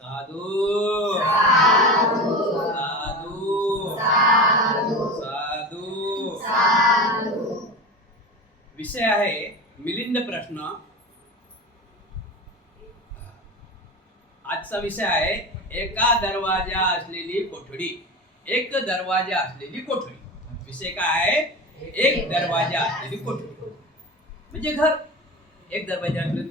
साधू साधू साधू साधू। विषय आहे मिलिंद प्रश्न। आजचा विषय आहे एका दरवाजा असलेली कोठडी। एक दरवाजा असलेली कोठडी। विषय काय आहे? एक दरवाजा असलेली कोठडी म्हणजे घर। एक दरवाजा असलेली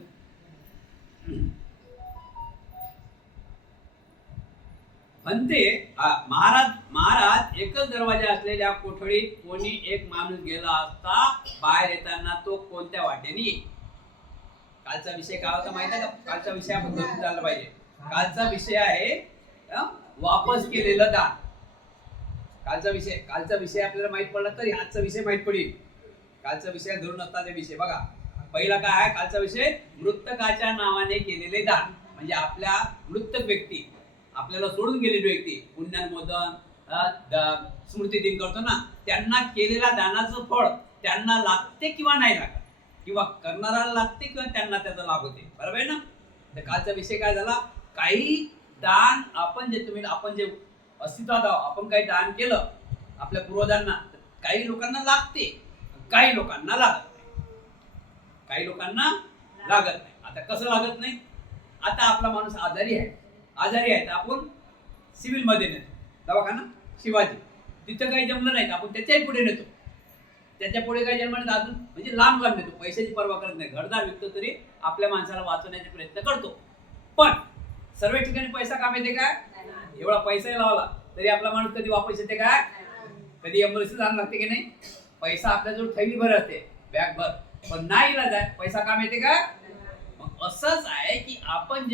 म्हणते महाराज एकच दरवाजा असलेल्या कोठडीत कोणी एक माणूस गेला असता बाहेर येताना तो कोणत्या वाटेने येईल? कालचा विषय काय होता माहिती आहे का? कालचा विषय आपण धरून चालला पाहिजे। कालचा विषय आहे वापस केलेलं दान। कालचा विषय आपल्याला माहित पडला तरी आजचा विषय माहित पडेल। कालचा विषय धरून असताना विषय बघा। पहिला काय आहे कालचा विषय? मृतकाच्या नावाने केलेले दान। म्हणजे आपल्या मृतक व्यक्ती, आपल्याला सोडून गेलेली व्यक्ती पुण्यानुमोदन स्मृतिदिन करतो ना, त्यांना केलेल्या दानाचं फळ त्यांना लागते किंवा नाही लागत, किंवा करणाऱ्याला लागते किंवा त्यांना त्याचा लाभ होते। बरोबर आहे ना? तर कालचा विषय काय झाला? काही दान आपण जे अस्तित्वात आहोत, आपण काही दान केलं आपल्या पूर्वजांना, काही लोकांना लागते, काही लोकांना लागत नाही। काही लोकांना लागत नाही। आता कसं लागत नाही? आता आपला माणूस आजारी आहे तर आपण सिव्हिल मध्ये नेतो, दवाखाना शिवाजी, तिथं काही जमलं नाही तर आपण त्याच्याही पुढे नेतो, त्याच्या पुढे काही जन्म नाही अजून म्हणजे लांब नेतो। पैशाची पर्वा करत नाही, घरदार विकतो तरी आपल्या माणसाला वाचवण्याचा प्रयत्न करतो। पण सर्व ठिकाणी पैसा काम येते काय? एवढा पैसाही लावला तरी आपला माणूस कधी वापस येते काय? कधी एम्बुलन्स जाणं लागते की नाही? पैसा आपल्याजवळ थैली भर असते, बॅग भर, पण नाही इलाज आहे, पैसा काम येते का? मग असंच आहे की आपण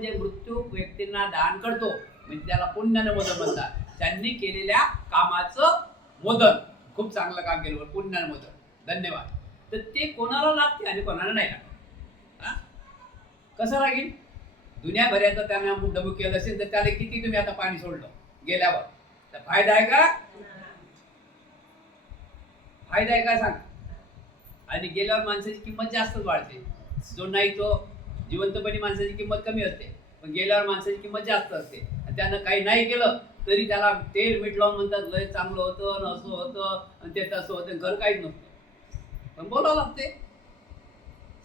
जे मृत्यू व्यक्तींना दान करतो म्हणजे त्याला पुण्यानं मोदन म्हणतात। त्यांनी केलेल्या कामाचं मोदन, खूप चांगलं काम केलं पुण्यानं मोदन, धन्यवाद, तर ते कोणाला लागते आणि कोणाला नाही लागत। कसं लागेल? दुनियाभराचं त्याने अमुक डबूक केलं असेल तर त्याला किती तुम्ही आता पाणी सोडलं गेल्यावर, तर फायदा आहे का? फायदा आहे का सांगा? आणि गेल्यावर माणसाची किंमत जास्तच वाढते। जो नाही तो जिवंतपणी माणसाची किंमत कमी असते, पण गेल्यावर माणसाची किंमत जास्त असते। त्यानं काही नाही केलं तरी त्याला तेल मीठ लावून म्हणतात लय चांगलं होतं, असं होतं आणि ते तसं होतं, घर काहीच नसतं, पण बोलावं लागते।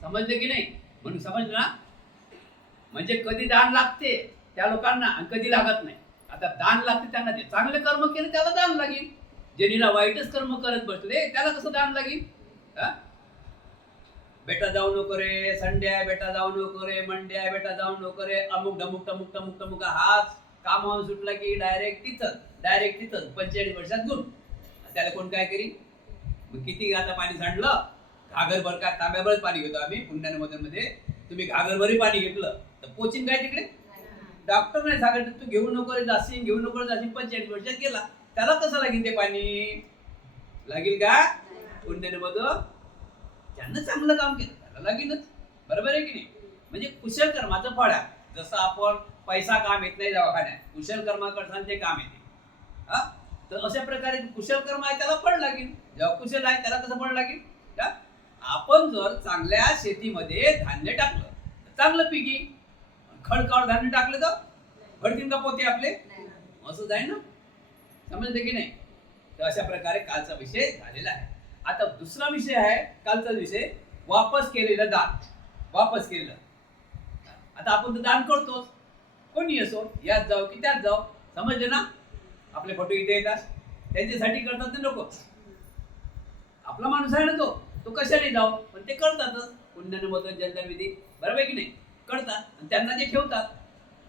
समजलं की नाही? म्हणून समजलं ना? म्हणजे कधी दान लागते त्या लोकांना आणि कधी लागत नाही। आता दान लागते त्यांना, जे चांगले कर्म केले त्याला दान लागेल, ज्यांनी वाईटच कर्म करत बसले त्याला कसं दान लागेल? बेटा जाऊ नको रे, संडे आहे बेटा जाऊ नको रे, मंडे आहे बेटा जाऊ नको रे, अमुक ढमुक टमुक टमुक टमुक, हाच कामावर सुटला की डायरेक्ट तिथंच 45 वर्षात गुण। त्याला कोण काय करी? मग किती आता पाणी सांडलं, घागरभर काय तांब्याभरच पाणी घेतो आम्ही पुण्यामध्ये मध्ये, तुम्ही घागरभरही पाणी घेतलं तर पोचिन काय तिकडे? डॉक्टर नाही सांगत तू घेऊ नको रे जाशील, घेऊ नको रे जाशील, 45 वर्षात गेला, त्याला कसं लागेल ते पाणी? लागेल का? पुण्यामध्ये ज्यांना चांगलं काम केलं त्याला लागेलच, बरोबर आहे की नाही? म्हणजे कुशल कर्माचं फळ आहे। जसं आपण पैसा काम येत नाही दवाखान्यात, कुशल कर्म करताना ते काम येते। तर अशा प्रकारे कुशल कर्म आहे त्याला फळ लागेल, जेव्हा कुशल आहे त्याला कसं फळ लागेल? आपण जर चांगल्या शेतीमध्ये धान्य टाकलं तर चांगलं पीक येईल, खडकावर धान्य टाकलं तर भडकीन का पोते आपले, असं जाईल ना? समजलं की नाही? तर अशा प्रकारे कालचा विषय झालेला आहे। आता दुसरा विषय आहे कालचा विषय, वापस केलेलं दान। वापस केलेलं, आता आपण तर दान करतोच, कोणी असो, यात जाऊ की त्यात जाऊ, समजलं ना? आपले फोटो इथे येतात त्यांच्यासाठी करतात ते लोक, आपला माणूस आहे ना तो कशाने जाऊ, पण ते करतातच, पुण्यानुमोदन जनधन विधी, बरोबर आहे की नाही? करतात आणि त्यांना जे ठेवतात,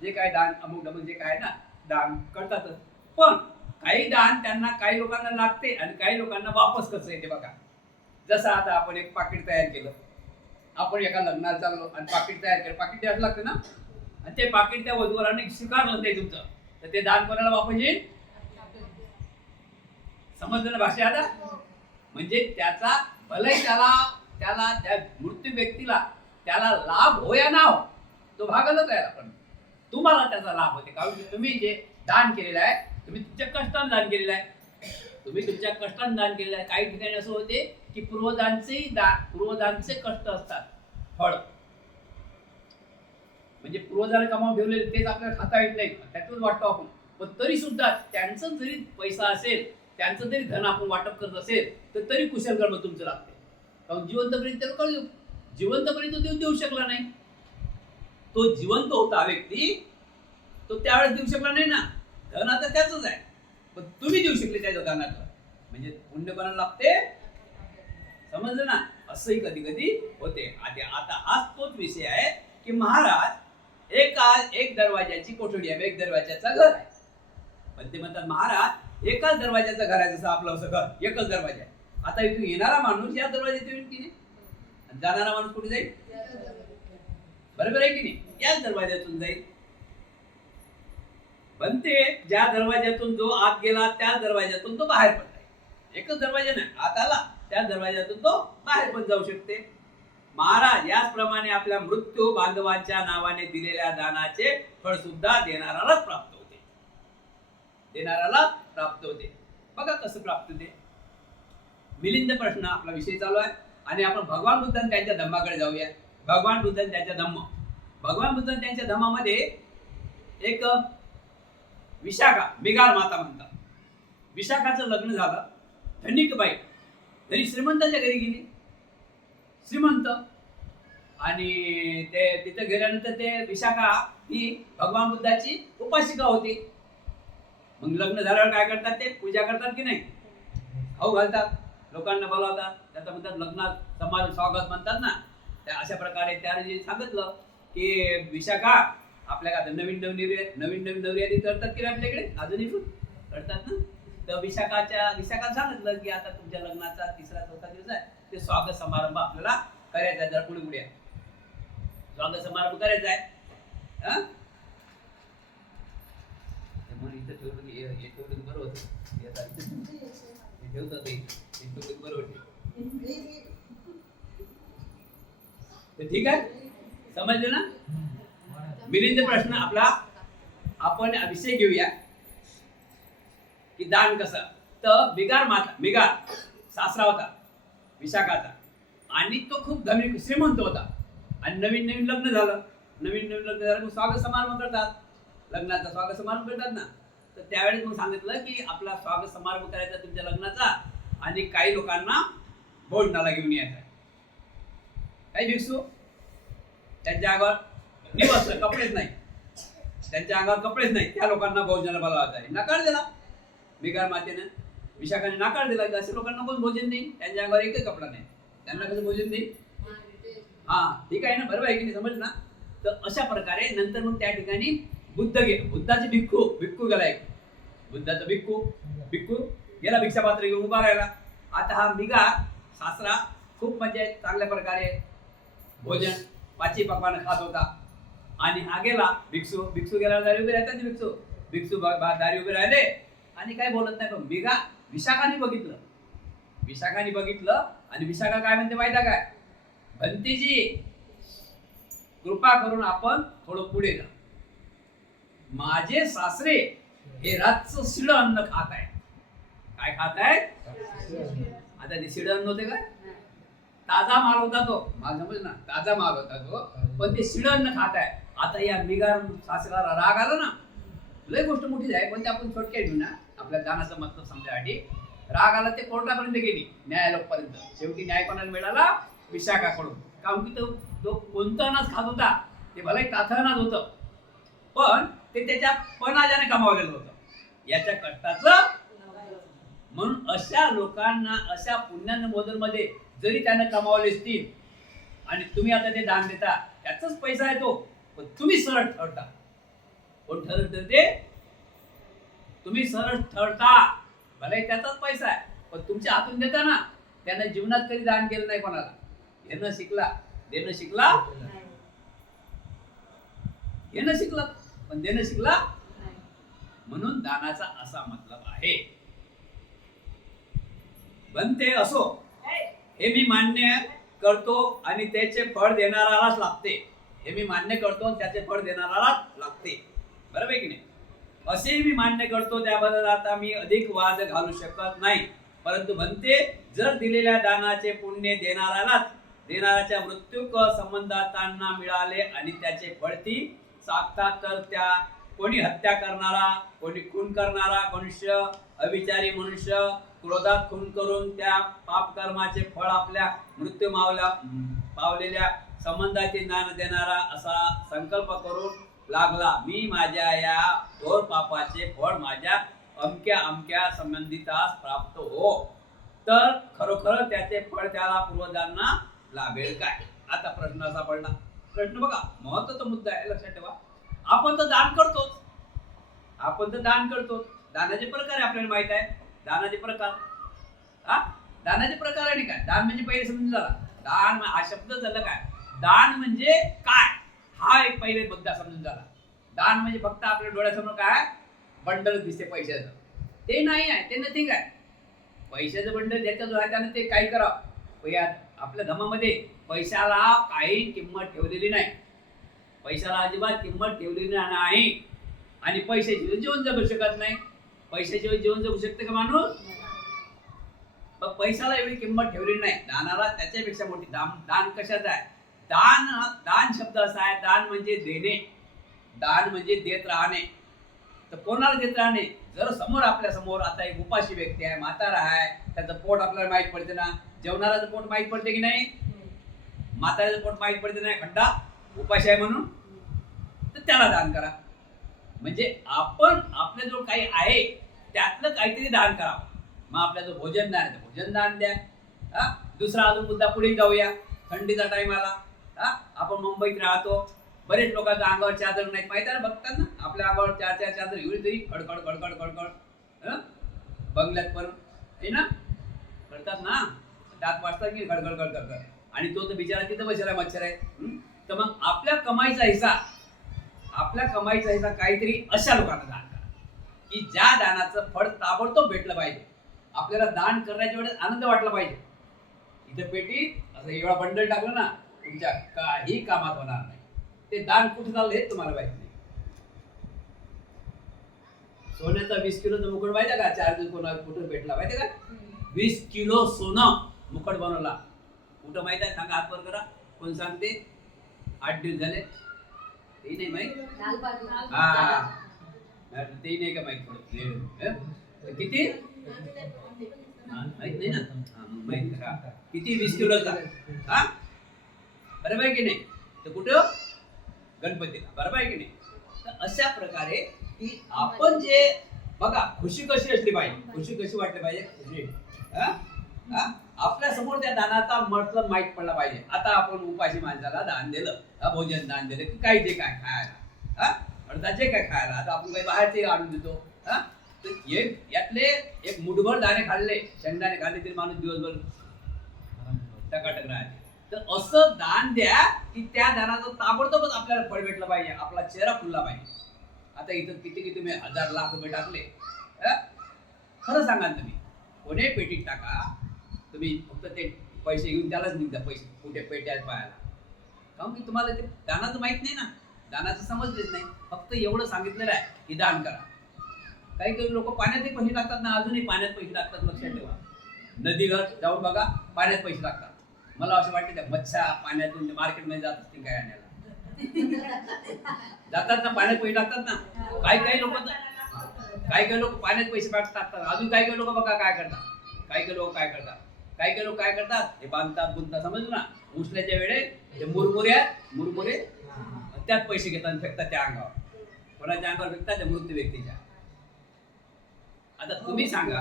जे काय दान अमुक डमुक जे काय ना दान करतातच। पण काही दान त्यांना काही लोकांना लागते आणि काही लोकांना वापस कसं येते बघा। जसं आता आपण एक पाकिट तयार केलं, आपण एका लग्नाला चाललो आणि पाकिट तयार केलं, पाकिट द्यावं लागतं ना, आणि ते पाकिट त्या वधूवराने स्वीकारलं ते तुमचं, तर ते दान कोणाला वापस येईल? समजलं ना भाषा? आता म्हणजे त्याचा भलेही त्याला त्या मृत्यू व्यक्तीला त्याला लाभ हो या ना हो, तो भागलच आहे, पण तुम्हाला त्याचा लाभ होते, कारण तुम्ही जे दान केलेलं आहे, तुम्ही तुमच्या कष्टाने दान केलेलं आहे, काही ठिकाणी असं होते की पूर्वजांचे कष्ट असतात फळ, म्हणजे पूर्वजांनी कमावून ठेवलेले तेच आपल्याला खाता येत नाही, त्यातच वाटतो आपण. पण तरी सुद्धा त्यांचं जरी पैसा असेल, त्यांचं जरी धन आपण वाटप करत असेल, तर तरी कुशल कर्म तुमचं लागते. कारण जिवंतपर्यंत त्याला कळू, जिवंतपर्यंत तो देऊ शकला नाही. तो जिवंत होता व्यक्ती, तो त्यावेळेस देऊ शकला नाही ना. धन आता त्याचंच आहे, पण तुम्ही देऊ शकले त्याच्या धनाचं, म्हणजे पुण्य कोणाला लागते, समजलं ना. असंही कधी कधी होते. आता हाच तोच विषय आहे की महाराज एक दरवाजाची कोठडी आहे, एक दरवाजाचा घर आहे. पण ते म्हणतात महाराज एकाच दरवाजाचं घर आहे, जसं आपलं असं घर एकच दरवाजा आहे. आता इथून येणारा माणूस या दरवाजात येईल की नाही, जाणारा माणूस कुठे जाईल, बरोबर आहे की नाही, याच दरवाजातून जाईल. पण ते ज्या दरवाजातून जो आत गेला त्या दरवाजातून तो बाहेर पडलाय. एकच दरवाजा नाही, आत आला त्या दरवाजातून तो बाहेर पण जाऊ शकते. महाराज याचप्रमाणे आपल्या मृत्यू बांधवांच्या नावाने दिलेल्या दानाचे फळ सुद्धा देणाऱ्यालाच प्राप्त होते, देणाऱ्याला प्राप्त होते. बघा कसं प्राप्त होते. मिलिंद प्रश्न आपला विषय चालू आहे आणि आपण भगवान बुद्ध त्यांच्या धम्माकडे जाऊया. भगवान बुद्ध त्यांच्या धम्म, भगवान बुद्ध त्यांच्या धम्मामध्ये एक विशाखा, मिगार माता म्हणतात. विशाखाचं लग्न झालं, धनिक बाई तरी श्रीमंताच्या घरी गेली, श्रीमंत. आणि ते तिथे गेल्यानंतर ते विशाखा ही भगवान बुद्धाची उपासिका होती. मग लग्न झाल्यावर काय करतात, ते पूजा करतात की नाही, खाऊ घालतात, लोकांना बोलावतात, त्याचा म्हणतात लग्नात समाज स्वागत म्हणतात ना. त्या अशा प्रकारे त्याने सांगितलं की विशाखा आपल्या नवीन नवरी करतात की आपल्याकडे अजूनही करतात ना. तर विशाखा सांगितलं की आता तुमच्या लग्नाचा 3-4 दिवस आहे, ते स्वागत समारंभ आपल्याला करायचा आहे. जरा पुढे स्वागत समारंभ करायचा आहे. म्हणून इथं ठेवलं की हे ठेवलं बरं होतं, ठेवतात ते बरं होते. ठीक आहे, समजलं ना. मिलिंद प्रश्न आपला आपण विषय घेऊया की दान कसं. तर मिगार सासरा होता विशाखाचा, आणि तो खूप धनिक श्रीमंत होता. आणि नवीन लग्न झालं, मग स्वागत समारंभ करतात, लग्नाचा स्वागत समारंभ करतात ना. तर त्यावेळेस मग सांगितलं की आपला स्वागत समारंभ करायचा तुमच्या लग्नाचा, आणि काही लोकांना भोजनाला घेऊन यायचा. काही भिक्षू त्यांच्या अंगावर निवसलं, कपडेच नाही, त्यांच्या अंगावर कपडेच नाही, त्या लोकांना भोजनाला बोलावता. नकार दिला मिगार मातेनं, विशाखाने नकार दिला की अशा लोकांना कोण भोजन देईल, त्यांच्या अंगावर एकही कपडा नाही, त्यांना कसं भोजन देईल. ठीक आहे ना, बरोबर आहे की नाही, समज ना. तर अशा प्रकारे नंतर मग त्या ठिकाणी बुद्धाचे भिक्खू गेला, एक बुद्धाचा भिक्खू गेला, भिक्षापात्र घेऊन उभा राहिला. आता हा मिगार सासरा खूप म्हणजे चांगल्या प्रकारे भोजन पाची पकवान खात होता. आणि हा गेला भिक्षू गेला, दारी उभे राहतात भिक्षू दारी उभे राहिले आणि काय बोलत नाही. पण विशाखाने बघितलं आणि विशाखा काय म्हणते माहिती काय, भंतीजी कृपा करून आपण थोडं पुढे जा, माझे सासरे हे रातचं शिळ अन्न खात आहे. काय खात आहे, आता ते शिळ अन्न होते काय, ताजा माल होता तो, माल समज ना, ताजा माल होता तो, पण ते शिळ अन्न खात आहे. आता या मिगार सासऱ्याला राग आला ना, लय गोष्ट मोठी आहे, पण ते आपण थोडक्यात घेऊ ना, आपल्या दानाचा मतलब समजायसाठी. राग आला, ते कोर्टापर्यंत गेली, न्यायालयापर्यंत. शेवटी न्याय कोणाला मिळाला, विशाखाकडून. कारण की तो कोणतं अनाज खात होता, ते भलाही ताथं अनाज होतं, पण ते त्याच्या पणाजाने कमावलेलं होतं, याच्या कष्टाचं. म्हणून अशा लोकांना अशा पुण्यान मोदलमध्ये जरी त्यानं कमावले असतील आणि तुम्ही आता ते दान देता, त्याचाच पैसा आहे तो, पण तुम्ही सरळ ठरता. कोण ठरते, तुम्ही सरळ ठरता, भले त्याचाच पैसा आहे, पण तुमच्या हातून देता ना. त्यानं जीवनात कधी दान केलं नाही कोणाला, देणं शिकला पण देणं शिकला. म्हणून दानाचा असा मतलब आहे. बनते असो हे मी मान्य करतो आणि त्याचे फळ देणारालाच लागते. हे मी मान्य करतो, त्याचे फळ देणारालाच लागते, बरोबर आहे की नाही. असेही मी मान्य करतो, त्याबद्दल आता मी अधिक वाद घालू शकत नाही. परंतु म्हणते, जर दिलेल्या दानाचे पुण्य देणाऱ्याच्या मृत्यू संबंधातांना मिळाले आणि त्याचे फळ ती सांगतात तर त्या कोणी हत्या करणारा, कोणी खून करणारा मनुष्य, अविचारी मनुष्य, क्रोधात खून करून त्या पापकर्माचे फळ आपल्या मृत्यू पावलेल्या संबंधाचे ज्ञान देणारा असा संकल्प करून लागला, मी माझ्या या थोर पापाचे फळ माझ्या अमक्या अमक्या संबंधितास प्राप्त हो, तर खरोखर त्याचे फळ त्याला पूर्वजांना लाभेल काय? आता प्रश्न असा पडला. प्रश्न बघा, महत्वाचा मुद्दा आहे, लक्षात ठेवा. आपण तर दान करतोच, दानाचे प्रकार आपल्याला माहित आहे. दानाचे प्रकार, दानाचे प्रकार आणि काय? दान म्हणजे पहिले समजून झाला. दान हा शब्द झाला काय? दान म्हणजे काय, हा एक पहिले मुद्दा समजून झाला. दान म्हणजे फक्त आपल्या डोळ्यासमोर काय बंडल दिसते पैशाचं, ते नाही आहे, ते नथिंग आहे. पैशाचं बंडल ज्याच्या जो आहे त्याने ते काही करावं. आपल्या धर्मामध्ये पैशाला काही किंमत ठेवलेली नाही, पैशाला अजिबात किंमत ठेवलेली नाही. आणि पैशाशिवाय जीवन जगू शकत नाही. पैशाशिवाय जीवन जगू शकते का माणूस? पण पैशाला एवढी किंमत ठेवलेली नाही, दानाला त्याच्यापेक्षा मोठी. दान कशाचं आहे? दान शब्द असा आहे, दान म्हणजे देणे, दान म्हणजे देत राहणे. तर कोणाला देत राहणे? जर समोर आपल्या समोर आता एक उपाशी व्यक्ती आहे, म्हातारा आहे, त्याचं पोट आपल्याला माहित पडते ना, जेवणाराचं पोट माहित पडते की नाही? म्हाताऱ्याचं पोट माहित पडते नाही, खड्डा उपाशी आहे म्हणून, तर त्याला दान करा. म्हणजे आपण आपल्या जो काही आहे त्यातलं काहीतरी दान करावं. मग आपल्या जो भोजन दान आहे भोजन दान द्या. दुसरा अजून मुद्दा पुढे जाऊया. थंडीचा टाइम आला, आपण मुंबईत राहतो, बरेच लोकांच्या अंगावर चादर नाहीत, माहिती आहे ना, बघतात ना आपल्या अंगावर चार चादर एवढी तरी खडखड खडखड खडखड बंगल्यात पण आहे ना, करतात ना, दात वाजतात की खडखड खडखड, आणि तो तर बिचारा तिथं बसला मच्छर आहे. तर मग आपल्या कमाईचा हिस्सा काहीतरी अशा लोकांना दान करा की ज्या दानाचं फळ ताबडतोब भेटलं पाहिजे. आपल्याला दान करण्याच्या वेळेस आनंद वाटला पाहिजे. इथं पेटीत असं एवढा बंडल टाकलं ना, तुमच्या काही कामात होणार नाही. ते दान कुठे चाललं हे तुम्हाला माहिती नाही. सोन्याचा 20 किलोचा मुकुट माहिती का? 4 दिवस कोणाला कुठं भेटला माहिती का? 20 किलो सोनं मुकुट बनवला. कुठं माहित आहे? सांगा, हात वर करा. कोण सांगते? 8 दिवस झाले, ते नाही माहित. ते नाही का माहित? किती माहित नाही ना, माहित का? किती? 20 किलोचा. बरोबर आहे की नाही? तर कुठं? गणपतीला. बरोबर आहे की नाही? तर अशा प्रकारे की आपण जे बघा, खुशी कशी असली पाहिजे, खुशी कशी वाटली पाहिजे, खुशी आपल्या समोर त्या दानाचा मतलब माहीत पडला पाहिजे. आता आपण उपाशी माणसाला दान दिलं, भोजन दान दिलं की काही जे काय खायला, जे काय खायला, आता आपण काही बाहेरचे आणून देतो. तर यातले एक मुठभर दाणे खाल्ले, शेंगदाणे खाल्ले तरी माणूस दिवसभर टकाटक राहते. तर असं दान द्या की त्या दानाचं ताबडतोबच आपल्याला फळ भेटलं पाहिजे, आपला चेहरा फुलला पाहिजे. आता इथं किती तुम्ही 1000 लाख रुपये टाकले, खरं सांगा तुम्ही कोणी पेटीत टाका, तुम्ही फक्त ते पैसे घेऊन त्यालाच निघता, पैसे कुठे पेट्यात पाहायला, कारण की तुम्हाला ते दानाचं माहित नाही ना, दानाचं समजलेच नाही. फक्त एवढं सांगितलेलं आहे की दान करा. काही काही लोक पाण्यातही पैसे टाकतात ना, अजूनही पाण्यात पैसे टाकतात. लक्षात ठेवा, नदीघाट जाऊन बघा, पाण्यात पैसे टाकतात. मला असं वाटतं त्या मच्छा पाण्यातून मार्केटमध्ये जात असतील काय आणायला, जातात ना, पाण्यात पैसे टाकतात ना. काही लोक पाण्यात पैसे टाकतात. अजून काही लोक बघा काय करतात, काही लोक काय करतात, हे बांधतात बुंधतात, समजलं ना. उचल्याच्या वेळे ते मुरमुरे त्यात पैसे घेतात आणि फेकतात त्या अंगावर. कोणाच्या अंगावर फेकतात? त्या मृत्यू व्यक्तीच्या. आता तुम्ही सांगा,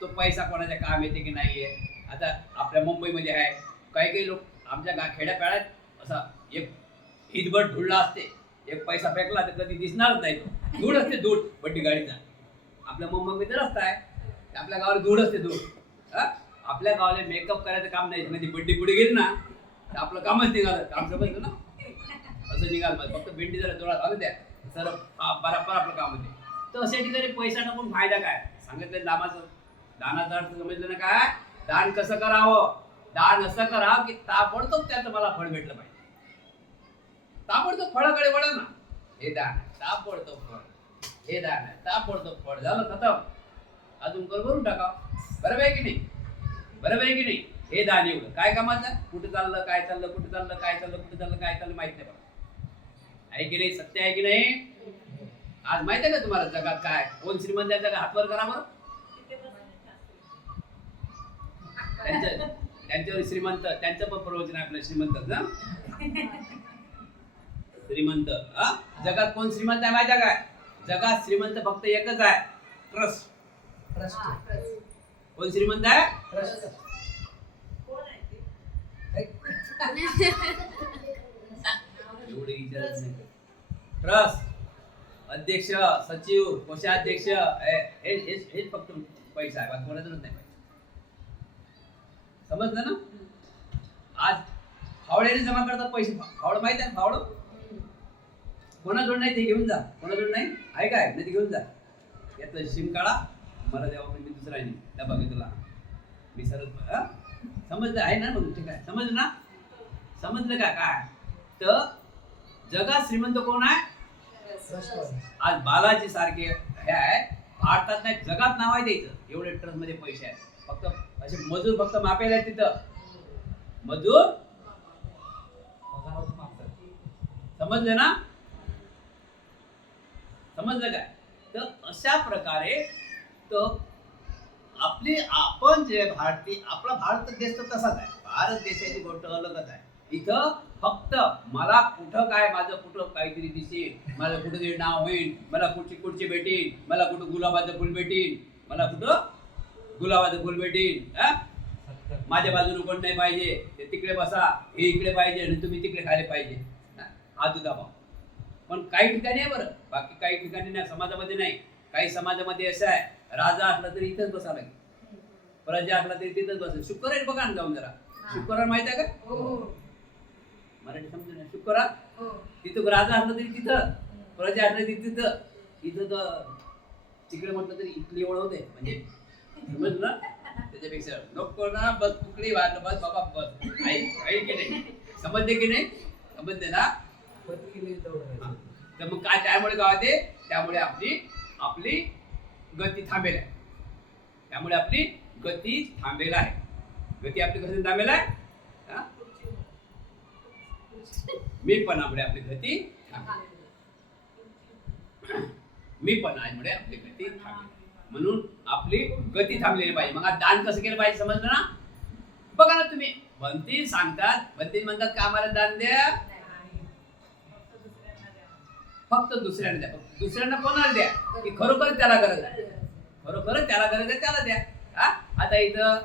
तो पैसा कोणाच्या काम येते की नाहीये? आता आपल्या मुंबईमध्ये आहे, काही लोक आमच्या खेड्यापाड्यात असा एक हितभर ढुळला असते, एक पैसा फेकला तर कधी दिसणारच नाही. तो धूळ असते, धूळ बड्डी गाडीचा. आपल्या मुंबईमध्ये रस्ता आहे, आपल्या गावाला धूळ असते, धूळ. आपल्या गावाला मेकअप करायचं काम नाही, म्हणजे बड्डी पुढे गेली ना तर आपलं कामच निघालं, काम समजलं ना, असं निघालं. फक्त भेंडी जरा जोरात आलं द्या सर, बराबर आपलं काम होते. तर अशा ठिकाणी पैसा टाकून फायदा काय? सांगितलं दानाचा अर्थ समजलं ना काय? दान कसं करावं? दान असं करावं की ताबडतोब त्याचं मला फळ भेटलं पाहिजे. ताबडतोब फळाकडे वळा ना. हे दान आहे, ताबडतोब फळ. हे दान आहे, ताबडतोब फळ. झालं, खतम. अजून भरून टाका. बरोबर आहे की नाही? हे दान एवढं काय कामाचं? कुठे चाललं, काय चाललं, कुठे चाललं, काय चाललं, माहित नाही बघा. आहे की नाही? सत्य आहे की नाही? आज माहिती आहे का तुम्हाला जगात काय कोण श्रीमंत आहे? जगात हातवर करा बरं. त्यांच्यावर श्रीमंत, त्यांचं पण प्रवचन आहे आपलं श्रीमंत ना. श्रीमंत जगात कोण श्रीमंत आहे माहिती आहे काय? जगात श्रीमंत फक्त एकच आहे, ट्रस्ट. कोण श्रीमंत आहे? एवढे विचारत नाही. ट्रस्ट, अध्यक्ष, सचिव, कोषाध्यक्ष, हेच फक्त पैसा आहे, बाकी कोणाचंच नाही. समजलं ना? आज फावड्याने जमा करतात पैसे. फावड माहित आहे? फावड कोणाजोड नाही, ते घेऊन जा. कोणाजोड नाही आहे काय? नाही ते घेऊन जा. यातलं सिम काढा, मला द्यावा, मी दुसरा आहे डबा घेतो तुला, मी सरळ. समजलं आहे ना? मग ठीक आहे, समजलं ना? समजलं का काय? तर जगात श्रीमंत कोण आहे? आज बालाजी सारखे हे आहे भारतात नाही, जगात नाव आहे द्यायचं. एवढे ट्रस्ट मध्ये पैसे आहेत. फक्त असे मजूर फक्त मापेला आहेत तिथं. मजूर समजलं ना? समजलं काय? तर अशा प्रकारे तर आपण जे भारतीय, आपला भारत देश तर तसाच आहे. भारत देशाची गोष्ट अलगच आहे. इथं फक्त मला कुठं काय, माझं कुठं काहीतरी दिसेल, मला कुठं तरी नाव होईल, मला कुठची भेटेल, मला कुठं गुलाबाचं फुल भेटेल, मला कुठं गुलाबाचं फुल भेटेल. माझ्या बाजूने कोण नाही पाहिजे, ते तिकडे बसा, हे इकडे पाहिजे आणि तुम्ही तिकडे खायला पाहिजे. हा तुझा भाव. पण काही ठिकाणी आहे बरं, बाकी काही ठिकाणी नाही, समाजामध्ये नाही. काही समाजामध्ये असं आहे, राजा असला तरी इथंच बसा लागेल, प्रजा असला तरी तिथंच बसा. शुक्रवार बघा ना जाऊन जरा. शुक्रवार माहित आहे का? मराठी समजून ना. शुक्रवार तिथं राजा असला तरी तिथं, प्रजा असला तरी तिथं. इथं तर तिकडे म्हटलं तरी इथली एवढं होते. म्हणजे समजलं? त्याच्यापेक्षा नको ना, बस कुकडी वाढलं, बस बाबा बस. आहे की नाही? समजते की नाही? समजते ना? तर मग काय त्यामुळे काय होते? त्यामुळे आपली गती थांबेल आहे. त्यामुळे आपली गती थांबेल आहे. गती आपली कशी थांबेल आहे? मीपणामुळे आपली गती थांबेल. मीपणामुळे आपली गती थांबेल. म्हणून आपली गती थांबलेली पाहिजे. मग दान कसं केलं पाहिजे समजलं ना? बघा ना तुम्ही, भंती सांगतात, भंती म्हणतात का आम्हाला दान द्या, फक्त दुसऱ्यांना द्या. दुसऱ्यांना कोणाला द्या की खरोखर त्याला गरज आहे, खरोखर त्याला गरज आहे त्याला द्या. आता इथं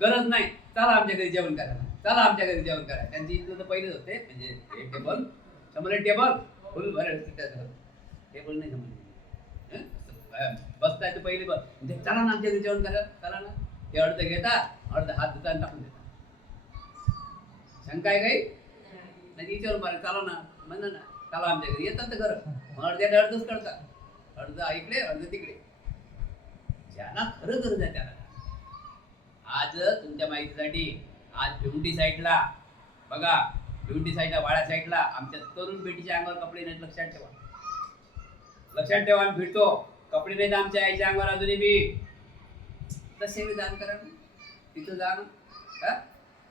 गरज नाही, चला आमच्या घरी जेवण करायला, चला आमच्या घरी जेवण करायला. त्यांची इथं तर पहिलेच होते, म्हणजे एक टेबल समोर, टेबल फुल भरेल, टेबल नाही समोर बसता येतं पहिले. बस चला ना आमच्या घरी जेवण करा, चला ना. ते अर्ध घेता, अर्ध हात धुता टाकून देता. शंका आहे काही नाही? विचारून बरं, चला ना म्हणा ना, चला आमच्या घरी. येतात तर खरं, अर्ध्याने अर्धच करतात, अर्ध इकडे अर्ध तिकडे. ज्याला खरं गरज आहे त्याला. आज तुमच्या माहितीसाठी आज भिवंडी साईडला बघा, भिवंडी साईडला, वाडा साईडला आमच्या तरुण बेटीच्या अंगावर कपडे नाहीत. लक्षात ठेवा, लक्षात ठेवा. आम्ही फिरतो, कपडे नाहीत आमच्या आईच्या अंगावर अजूनही बी. तसे मी दान करा, तिथं जा ना.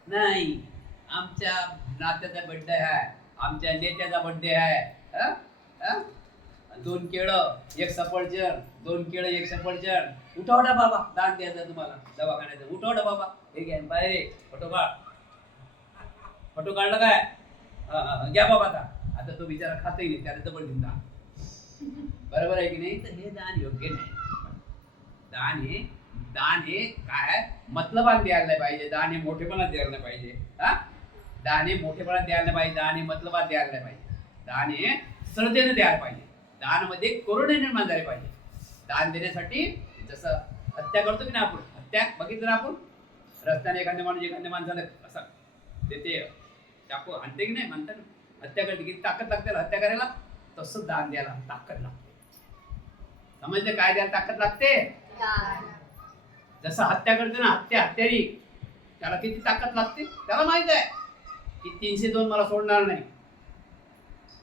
नाही, आमच्या नात्याचा बर्थडे आहे, आमच्या नेत्याचा बर्थडे आहे, 2 केळं 1 सफरचंद, 2 केळं 1 सफरचंद. उठवडा बाबा, दान द्यायचं तुम्हाला दवाखान्याचं. उठवडा बाबा, हे घ्या बाहेर फोटो काढ. फोटो काढला काय? घ्या बाबा. आता तो बिचारा खातही नाही, त्याला डबल घेऊन जा. बरोबर आहे की नाही? तर हे दान योग्य नाही. दान हे काय मतलबात द्यायला नाही पाहिजे. दान हे मोठेपणात द्यायला नाही पाहिजे. दान हे मोठेपणात द्यायला नाही पाहिजे. दान हे मतलबात द्यायला नाही पाहिजे. दान हे श्रद्धेने द्यायला पाहिजे. दान मध्ये करुणा निर्माण झाली पाहिजे. दान देण्यासाठी जसं हत्या करतो की नाही आपण, हत्या बघितलं ना आपण, रस्त्याने एखाद्या माणसाला असं देते, चाकू आणते की नाही, म्हणतात हत्या करते, किती ताकद लागते हत्या करायला. तसं दान द्यायला ताकद लागते. समजलं काय द्यायला ताकद लागते? जसं हत्या करते ना, हत्यारी त्याला किती ताकद लागते त्याला माहित आहे की 302 मला सोडणार नाही,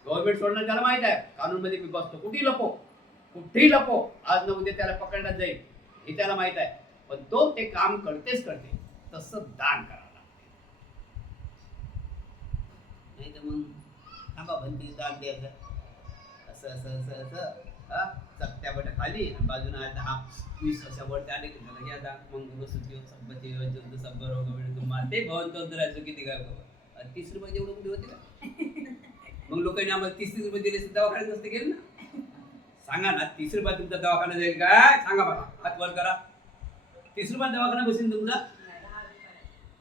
गव्हर्नमेंट सोडणार त्याला माहित आहे. कानून मध्ये मी बसतो, कुठेही लपो, आज न उद्या त्याला पकडण्यात जाईल हे त्याला माहित आहे. पण तो ते काम करतेच करते. तसं दान करावं लागते. नाही तर मग थांबा भंती दान द्यायचं असं असं असं असं हा चकत्या बट खाली आणि बाजूने 10-20 अशा वरती आले की झालं या मंगळसूत्र संपत्ती वजन सब्बर वगैरे तुम्हाला ते भवंत राहायचं किती काय खबर आणि 30 रुपये एवढं कुठे होते का मग लोकांनी आम्हाला 30 रुपये दिले दवाखान्यात नसते गेले ना सांगा ना 30 रुपयात तुमचा दवाखाना जाईल काय सांगा मला हात वर करा 30 रुपयात दवाखाना बसेल तुमचा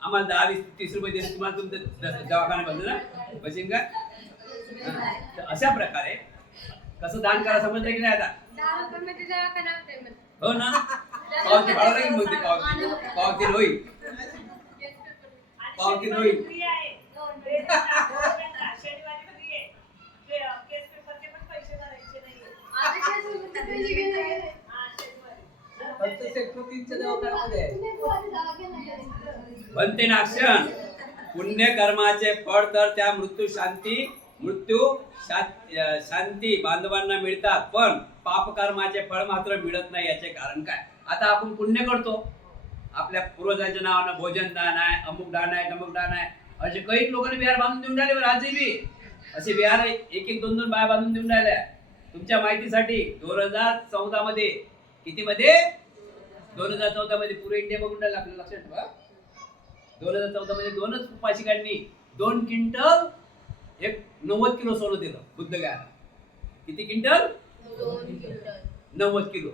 आम्हाला 10-20-30 रुपये दिले तुम्हाला तुमचं दवाखाना बसलं ना बसेल का अशा प्रकारे कसं दान करा समजलं की नाही आता हो ना पावती भाडा लागेल मग ते पावती होईल पावती होईल बनते ना क्षण पुण्य कर्माचे फळ तर त्या मृत्यू शांती बांधवांना मिळतात पण पाप कर्माचे फळ मात्र मिळत नाही याचे कारण काय आता आपण पुण्य करतो आपल्या पूर्वजांच्या नावानं भोजन दान आहे अमुक दान आहे तमुक दान आहे असे काही लोकांनी विहार बांधून देऊन राहिले आजही बी असे विहार 1-2 बाया बांधून देऊन राहिल्या तुमच्या माहितीसाठी 2014 मध्ये किती मध्ये 2014 मध्ये पुरे इंडिया बघून राहिला आपल्याला लक्षात ठेवा 2014 मध्ये 2च उपासिकांनी 2 क्विंटल 90 किलो सोनं दिलं बुद्ध गायला किती क्विंटल 90 किलो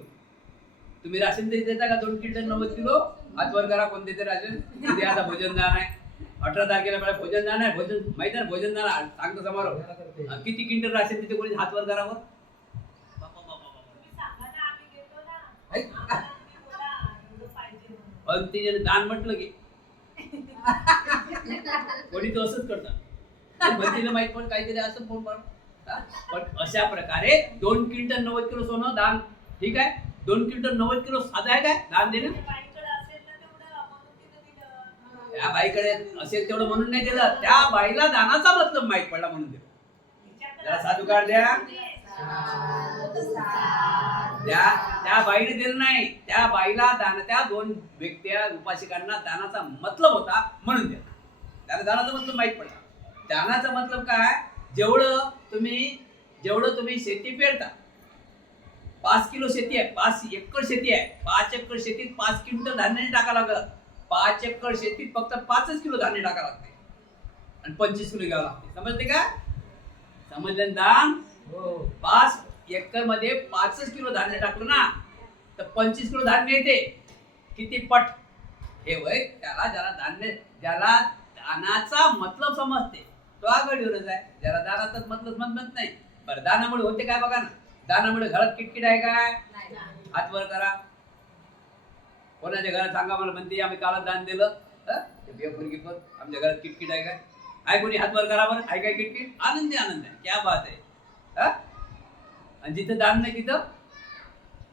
तुम्ही राशन तरी देता का 2 क्विंटल 90 किलो हात वर करा कोण देते राशन किती आता भोजन दान आहे 18 तारखेला मला भोजन दान आहे भोजन माहिती आहे भोजन दान सांगतो समारोह किती क्विंटल राशन तिथे कोणी हात वर करा पण ते दान म्हटलं की कोणी तो असंच करतात भंतीला माहित पण काहीतरी असं फोन पण अशा प्रकारे 2 क्विंटल 90 किलो सोनं दान ठीक आहे 2 क्विंटल 90 किलो साधा आहे काय दान देणं त्या बाईकडे असेल तेवढं म्हणून नाही दिलं त्या बाईला दानाचा मतलब माहित पडला म्हणून दिलं जरा साधुकार द्या त्या बाईने दिलं नाही त्या बाईला दान त्या 2 व्यक्त्या उपासिकांना दानाचा मतलब होता म्हणून दिला त्याला दानाचा मतलब माहित पडला दानाचा मतलब काय जेवढं तुम्ही शेती पेरता 5 किलो शेती आहे 5 एकर शेती आहे 5 एकर शेतीत 5 क्विंटल धान्य टाका लागत 5 एकर शेतीत फक्त 5च किलो धान्य टाका लागते आणि 25 किलो घ्यावं लागते समजते का समजलं दान 5 एकर मध्ये 5च किलो धान्य टाकलं ना तर 25 किलो धान्य येते किती पट हे वय त्याला ज्याला दानाचा मतलब समजते तो आघाडीवरच आहे ज्याला दानाचाच मतलब समजत नाही बरं दानामुळे होते काय बघा ना दानामुळे घरात किटकिट आहे काय हात वर करा कोणाच्या घरात सांगा मला म्हणते आम्ही कालच दान दिलं आमच्या घरात किटकिट आहे काय आहे कोणी हात वर करा बरं आहे काय किटकिट आनंद आहे क्या बात आहे आणि जिथं दान नाही तिथं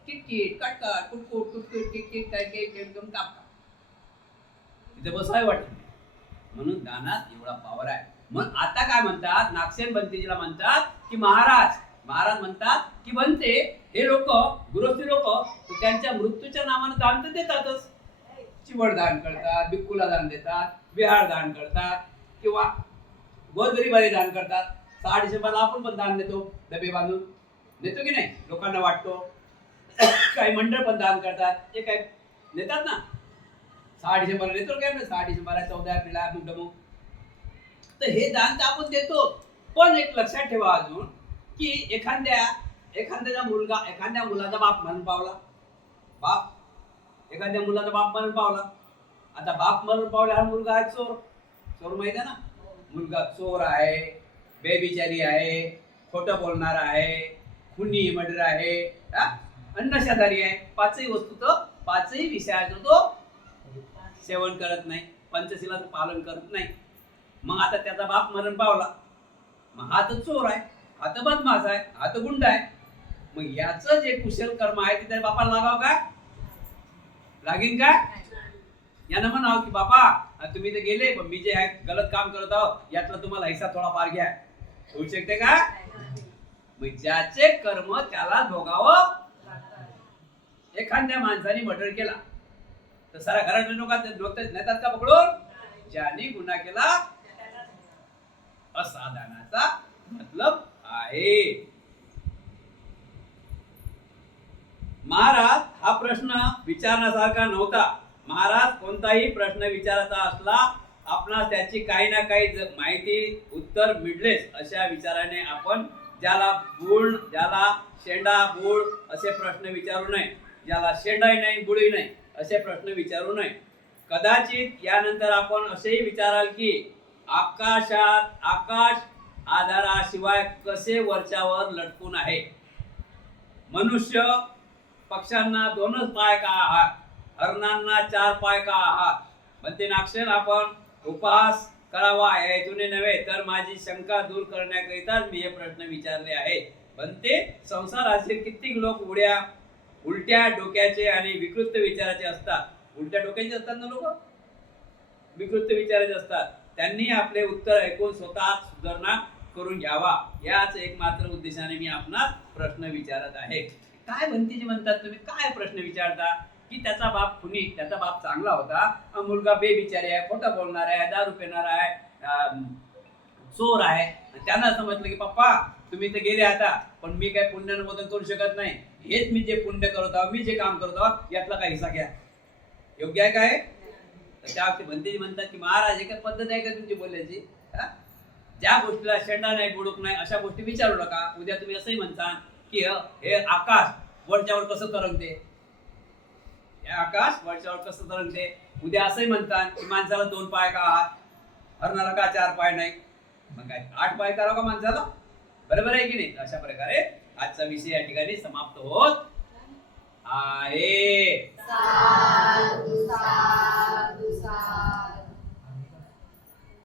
किटकिट कटकट कुटकुट कुटकुट किटकिट काय एकदम कापका तिथे बसाय वाटत म्हणून दानात एवढा पॉवर आहे मग आता काय म्हणतात नागसेन बनतेजीला म्हणतात की महाराज म्हणतात की बनते हे लोक गृहस्थी लोक त्यांच्या मृत्यूच्या नावानं दान तर देतातच चिवड दान करतात बिक्कुला दान देतात विहार दान करतात किंवा गोरगरिबाला दान करतात 6 डिसेंबरला आपण पण दान देतो डबे बांधून देतो की नाही लोकांना वाटतो काही मंडळ पण दान करतात ते काय देतात ना 6 डिसेंबरला देतो काय 6 डिसेंबरला 14 एप्रिलला मुगडमू तर हे दान तर आपण देतो पण एक लक्षात ठेवा अजून की एखाद्या मुलाचा बाप मरण पावला एखाद्या मुलाचा बाप मरण पावला आता बाप मरण पावला हा मुलगा आहे चोर माहिती आहे ना मुलगा चोर आहे बेबिचारी आहे खोटं बोलणार आहे खुनी मर्डर आहे नशाधारी आहे 5ही वस्तू तो 5ही विषयाचं तो सेवन करत नाही पंचशीलाचं पालन करत नाही मग आता त्याचा बाप मरण पावला मग हा तर चोर आहे हा तर बदमाश आहे हा तर गुंड आहे मग याचं जे कुशल कर्म आहे ते त्या बापाला लागाव काय लागेल काय यानं म्हणावं की बापा तुम्ही तर गेले पण मी जे आहे गलत काम करत आहो यातला तुम्हाला हिस्सा थोडा फार घ्या होऊ शकते का मग ज्याचे कर्म त्याला भोगावं एखाद्या माणसाने मर्डर केला तर सारा घरातले लोक नेतात का पकडून ज्याने गुन्हा केला असाधानाचा मतलब आहे. महाराज हा प्रश्न विचारण्यासारखा नव्हता. महाराज कोणताही प्रश्न विचारायचा असला आपणास त्याची काही ना काही माहिती उत्तर मिळलेच अशा विचाराने आपण ज्याला बुळ ज्याला शेंडा बुळ असे प्रश्न विचारू नये, ज्याला शेंडाही नाही बुळही नाही असे प्रश्न विचारू नये. कदाचित यानंतर आपण असेही विचाराल की आकाशात आकाश आधाराशिवाय कसे वरच्यावर लटकून आहे. मनुष्य पक्ष्यांना 2च पाय का आहात, हरणांना 4 पाय का आहात. म्हणते नाक्षर आपण उपहास करावा या हेतूने नव्हे तर माझी शंका दूर करण्याकरिताच मी हे प्रश्न विचारले आहेत. म्हणते संसाराचे कित्येक लोक उलट्या डोक्याचे आणि विकृत विचाराचे असतात. उलट्या डोक्याचे असतात ना लोक, विकृत विचाराचे असतात. त्यांनी आपले उत्तर ऐकून स्वतः सुधारणा करून घ्यावा याच एकमात्र उद्देशाने मी आपणास प्रश्न विचारत आहे. काय भंतीजी म्हणतात तुम्ही, काय प्रश्न विचारता की त्याचा बाप खुनी, त्याचा बाप चांगला होता, मुलगा बेबिचारी आहे, खोटं बोलणार आहे, दारू पिणार आहे, चोर आहे. त्यांना समजलं की पप्पा तुम्ही तर गेले आता, पण मी काय पुण्यानं बदल करू शकत नाही. हेच मी जे पुण्य करत आहोत, मी जे काम करत आहोत यातला काही हिस्सा घ्या. योग्य आहे काय? तर त्या भंतेजी म्हणतात की महाराज एक पद्धत आहे का तुमची बोलायची? ज्या गोष्टीला शेंडा नाही बुडूक नाही अशा गोष्टी विचारू नका. उद्या तुम्ही असंही म्हणता की हे आकाश वरच्यावर कसं तरंगते, हे आकाश वरच्यावर कसं तरंगते. उद्या असंही म्हणतात की माणसाला 2 पाय का आहात, हरणाला का 4 पाय नाही, मग काय 8 पाय करावं का माणसाला? बरोबर आहे की नाही? अशा प्रकारे आजचा विषय या ठिकाणी समाप्त होत आहे. साधू साधू.